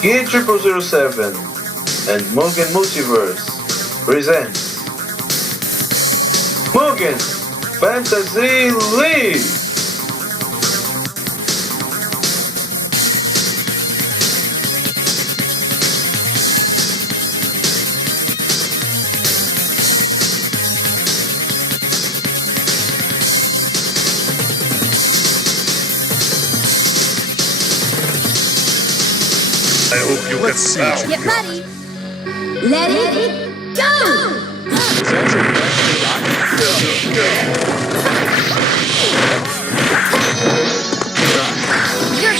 G0007 and Mugen Multiverse presents Mugen Fantasy League! I hope you Let's see. Get ready. Let it go! You're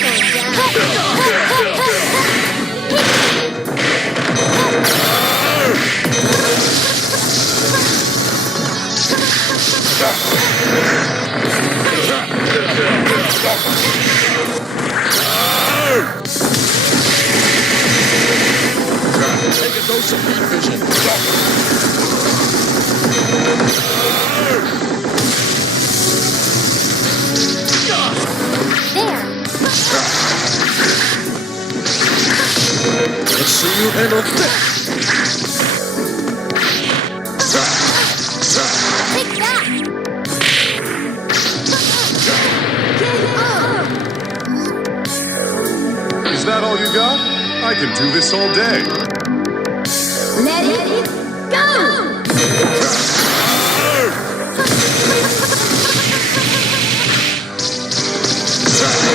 Take a dose of heat vision. there. Let's see you handle this. Take that. Is that all you got? I can do this all day. Let it go!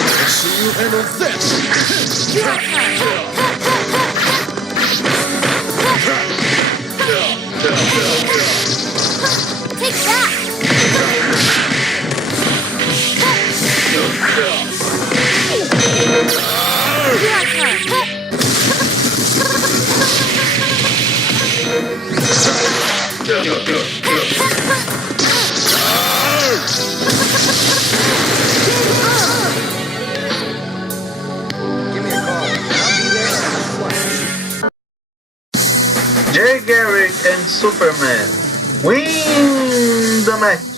Let's see you handle this. Your turn. Take that. Your turn. Give me a call. I'll be there in a flash. Jay Garrick and Superman win the match.